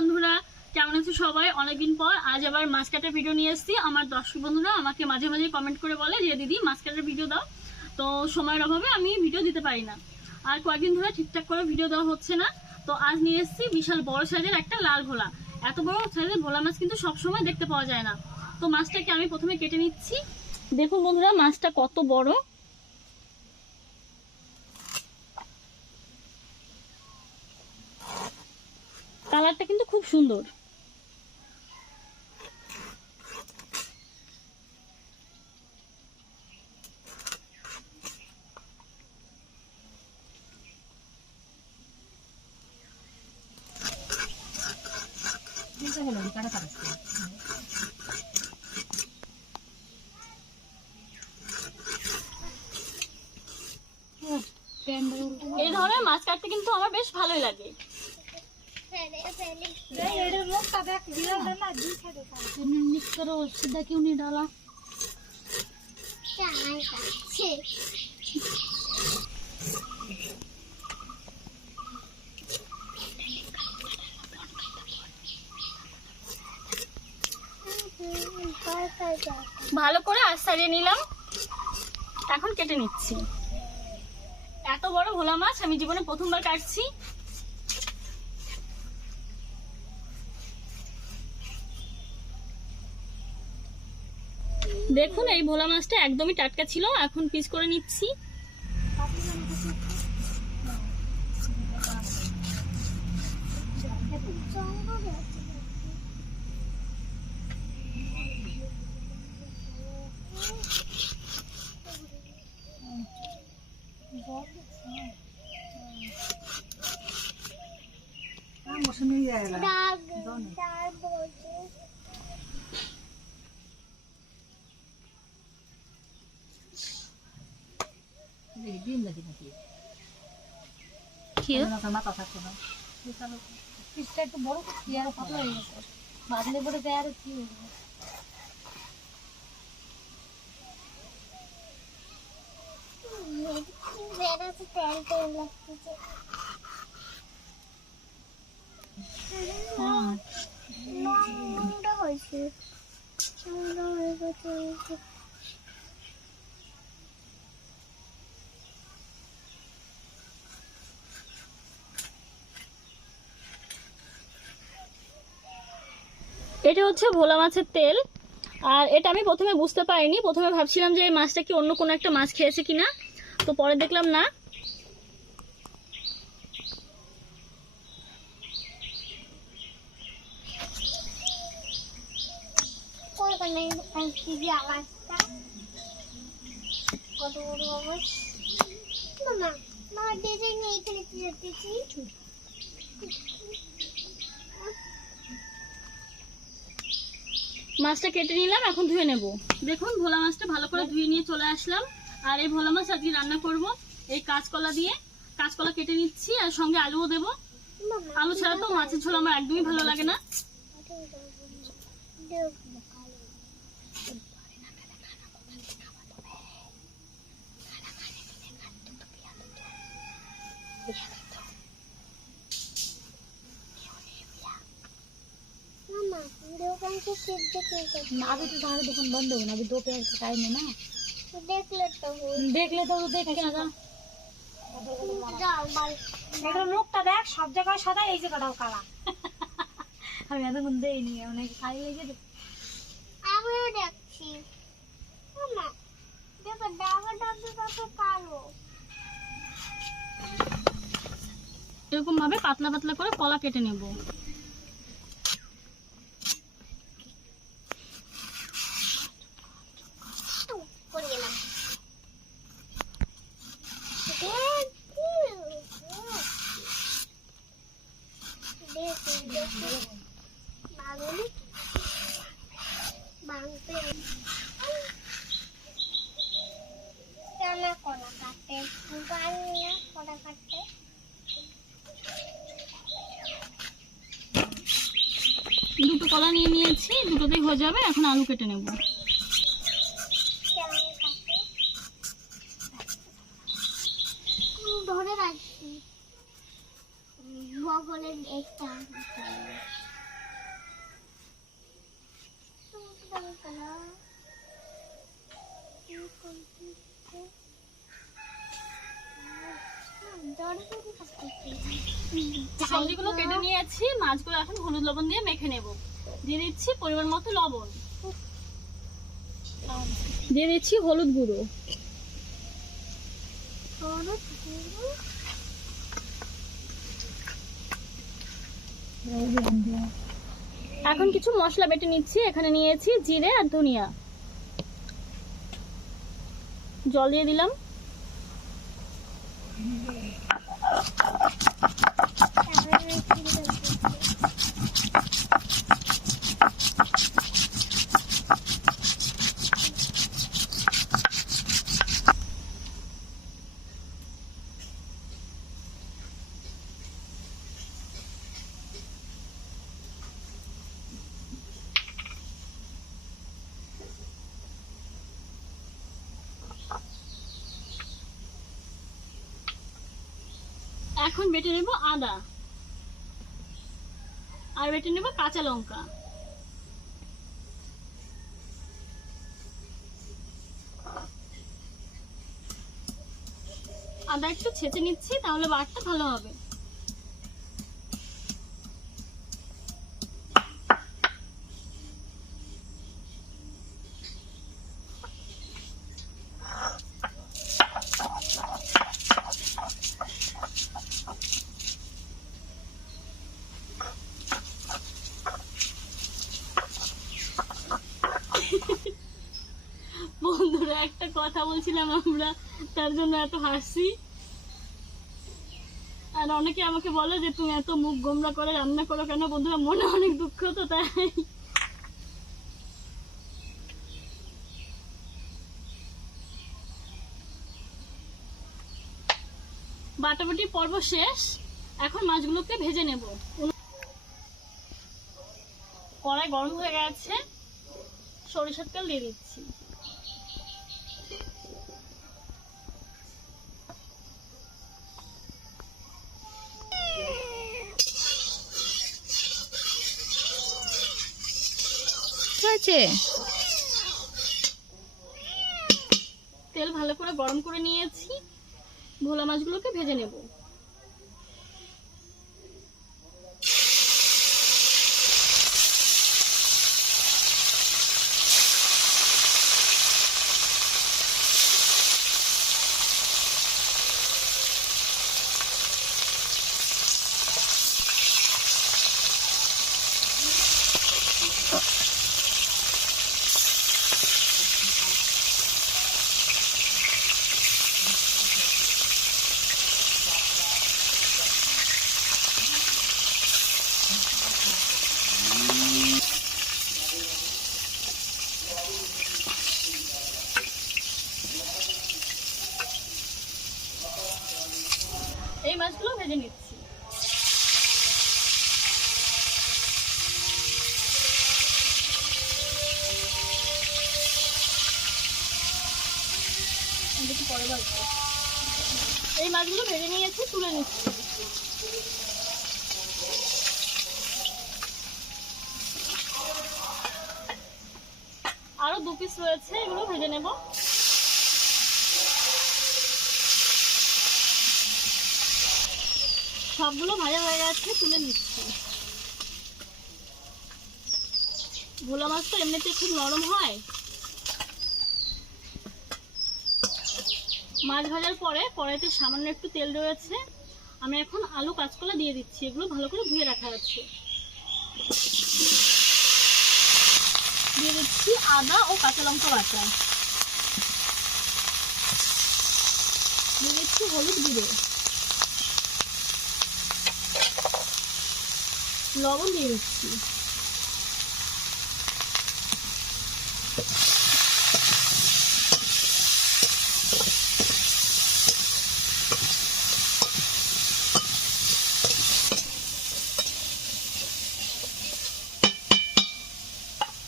বন্ধুরা, কেমন আছো সবাই? অনেকদিন পর আজ আবার মাছ কাটার ভিডিও নিয়ে এসেছি। আমার দর্শক বন্ধুরা আমাকে মাঝে মাঝে কমেন্ট করে বলে যে দিদি মাছ কাটার ভিডিও দাও, তো সময়ের অভাবে আমি ভিডিও দিতে পারি না। আর কয়েকদিন ধরে ঠিকঠাক করে ভিডিও দেওয়া হচ্ছে না। তো আজ নিয়ে এসেছি বিশাল বড় সাইজের একটা লাল ভোলা। এত বড় সাইজের ভোলা মাছ কিন্তু সবসময় দেখতে পাওয়া যায় না। তো মাছটাকে আমি প্রথমে কেটে নিচ্ছি। দেখুন বন্ধুরা, মাছটা কত বড়। কালারটা কিন্তু খুব সুন্দর। এই ধরনের মাছ কাটতে কিন্তু আমার বেশ ভালোই লাগে। सीधा क्यों नहीं डाला? ভালো করে আঁচ ছাড়িয়ে নিলাম, এখন কেটে নিচ্ছি। এত বড় ভোলা মাছ আমি জীবনে প্রথমবার কাটছি। দেখুন এই ভোলা মাছটা একদমই টাটকা ছিল, এখন পিস করে নিচ্ছি। এটা হচ্ছে ভোলা মাছের তেল। আর এটা আমি প্রথমে বুঝতে পারিনি, প্রথমে ভাবছিলাম যে এই মাছটা কি অন্য কোনো একটা মাছ খেয়েছে কিনা, তো পরে দেখলাম না। মাছটা কেটে নিলাম, এখন ধুয়ে নেব। দেখুন ভোলা মাছটা ভালো করে ধুয়ে নিয়ে চলে আসলাম। আর এই ভোলা মাছ আজকে রান্না করব এই কাঁচকলা দিয়ে। কাঁচকলা কেটে নিচ্ছি আর সঙ্গে আলুও দেব। আলু ছাড়া তো মাছের ঝোল আমার একদমই ভালো লাগে না। अभी तो सारे दुकान बंद हो ना, अभी दोपहर का टाइम है ना। देख लेता हूँ देख के आजा। এটা মুখটা দেখ, সব জায়গায় সাদা, এই জায়গাটাও কালা। আমি এতক্ষণ দেইনি, অনেক খাই লেগে। আমিও দেখছি মামা, দেখো ডাবাটা তো কালো। এরকম ভাবে পাতলা পাতলা করে কলা কেটে নেব। দুটো কলা নিয়ে নিয়েছি, দুটোতেই হয়ে যাবে। এখন আলু কেটে নেব। ধরে রাখছি বগলের একটা সবজিগুলো কেটে নিয়েছি, মাছগুলো এখন হলুদ লবণ দিয়ে মেখে নেব। দিয়ে দিচ্ছি পরিমাণ মতো লবণ, দিয়ে দিচ্ছি হলুদ গুঁড়ো, এখন কিছু মশলা বেটে নিচ্ছি। এখানে নিয়েছি জিরে আর ধনিয়া, জল দিয়ে দিলাম। এখন বেটে নেব আদা, আর বেটে নেব কাঁচা লঙ্কা। আদা একটু ছেঁচে নিচ্ছি, তাহলে বাটটা ভালো হবে। বন্ধুরা, একটা কথা বলছিলাম আমরা, তার জন্য এত হাসি। আর অনেকে আমাকে বলে যে তুমি এত মুখ গোমরা করে রান্না করো কেন। বন্ধুরা, মনে অনেক দুঃখ, তো তাই। বাটাবাটি পর্ব শেষ, এখন মাছগুলোকে ভেজে নেব। কড়াই গরম হয়ে গেছে, সরিষার তেল দিয়ে দিচ্ছি। তেল ভালো করে গরম করে নিয়েছি, ভোলা মাছগুলোকে ভেজে নেব। এই মাছগুলো ভেজে নিচ্ছি। এই মাছগুলো ভেজে নিয়েছি, তুলে নিচ্ছি। আরো 2 পিস রয়েছে, এগুলো ভেজে নেব। সবগুলো ভাজা হয়ে গেছে, তুলে নিচ্ছি। ভোলা মাছ তো এমনিতে খুব নরম হয়। মাছ ভাজার পরে কড়াইতে সামান্য একটু তেল রয়েছে, আমি এখন আলু কাঁচকলা দিয়ে দিচ্ছি। এগুলো ভালো করে ধুয়ে রাখা আছে। দিয়ে দিচ্ছি আদা ও কাঁচা লঙ্কা বাটা, দিয়ে দিচ্ছি হলুদ গুঁড়ো, লবণ দিয়ে দিচ্ছি।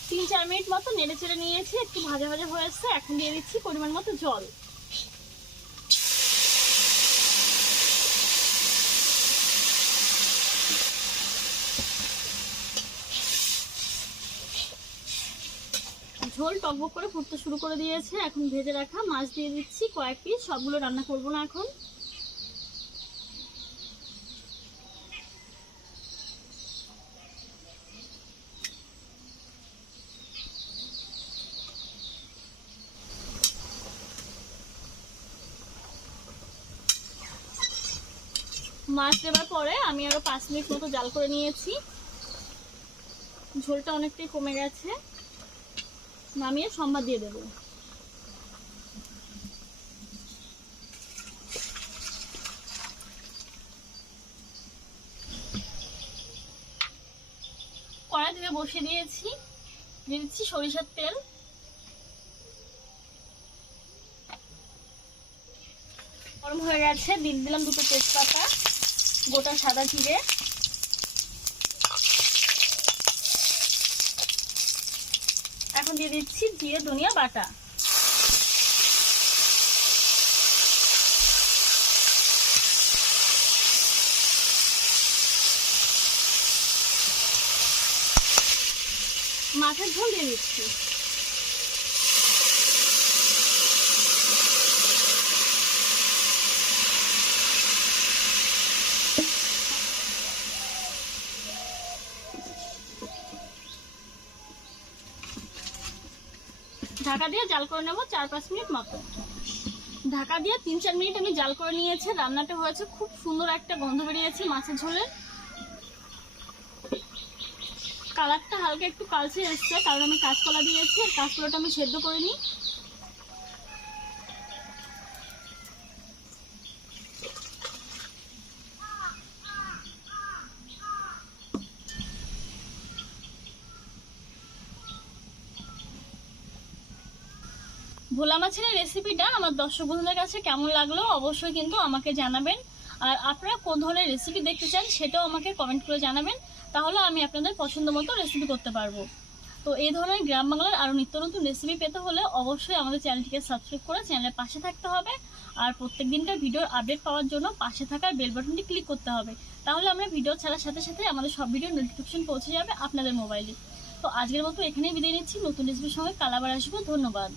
তিন 4 মিনিট মতো নেড়ে চেড়ে নিয়েছি, একটু ভাজা ভাজা হয়েছে। এখন দিয়ে দিচ্ছি পরিমাণ মতো জল। ঝোল টকবক করে ফুটতে শুরু করে দিয়েছে। এখন ভেজে রাখা মাছ দিয়ে দিচ্ছি কয়েক পিস। সবগুলো রান্না করব না এখন। মাছ দেওয়ার পরে আমি আরো 5 মিনিট মতো জাল করে নিয়েছি। ঝোলটা অনেকটাই কমে গেছে, নামিয়ে সম্বাদ দিয়ে দেবো। কড়াই থেকে বসিয়ে দিয়েছি, দিয়ে দিচ্ছি সরিষার তেল। গরম হয়ে গেছে, দিয়ে দিলাম 2টো তেজপাতা, গোটা সাদা জিরে, এখন দিয়ে দিচ্ছি জিরে ধনিয়া বাটা। মাছের ঝোল দিয়ে দিচ্ছি। ঢাকা দিয়ে জাল করে নেবো 4-5 মিনিট মতো। ঢাকা দিয়ে 3-4 মিনিট আমি জাল করে নিয়েছি। রান্নাটা হয়েছে, খুব সুন্দর একটা গন্ধ বেরিয়েছে মাছের ঝোলের। কালারটা হালকা একটু কালচে এসছে, কারণ আমি কাঁচকলা দিয়েছি, আর কাঁচকলাটা আমি সেদ্ধ করে নিই। ভোলা মাছের রেসিপিটা আমার দর্শক বন্ধুদের কাছে কেমন লাগলো অবশ্যই কিন্তু আমাকে জানাবেন। আর আপনারা কোন ধরনের রেসিপি দেখতে চান সেটাও আমাকে কমেন্ট করে জানাবেন, তাহলে আমি আপনাদের পছন্দ মতো রেসিপি করতে পারবো। তো এই ধরনের গ্রাম বাংলার আরও নিত্য নতুন রেসিপি পেতে হলে অবশ্যই আমাদের চ্যানেলটিকে সাবস্ক্রাইব করে চ্যানেলের পাশে থাকতে হবে। আর প্রত্যেক দিনকার ভিডিওর আপডেট পাওয়ার জন্য পাশে থাকার বেল বাটনটি ক্লিক করতে হবে, তাহলে আমরা ভিডিও ছাড়ার সাথে সাথে আমাদের সব ভিডিওর নোটিফিকেশন পৌঁছে যাবে আপনাদের মোবাইলে। তো আজকের মতো এখানেই বিদায় নিচ্ছি, নতুন রেসিপির সঙ্গে কাল আবার আসবো। ধন্যবাদ।